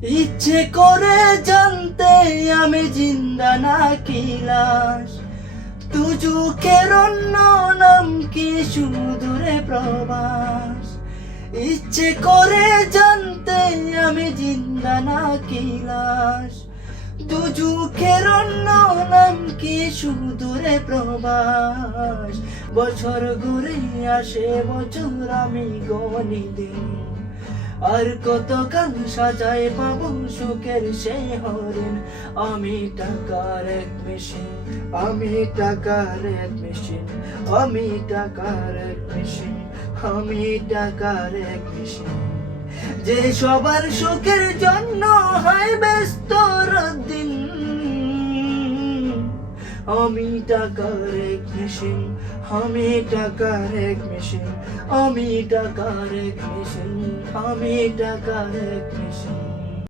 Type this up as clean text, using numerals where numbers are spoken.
ইচ্ছে করে জানতে আমি জিন্দা নাকি লাশ, তুজুকের অন্য নাম কি সুদূরে প্রবাস। ইচ্ছে করে জানতে আমি জিন্দা নাকি লাশ, দুজুকের অন্য নাম কি সুদূরে প্রবাস। বছর ঘুরে আসে বছর আমি গনি দিন, আর কত গান সাজায় পাবো সুখের সেই হরিণ। আমি টাকার এক মেশিন, আমি টাকার এক মেশিন, আমি টাকার এক মেশিন, আমি টাকার এক মেশিন, যে সবার সুখের জন্য হয় ব্যস্ত দিন। আমি টাকার এক মেশিন, আমি টাকার এক মেশিন, আমি টাকার এক মেশিন, আমি টাকার এক মেশিন।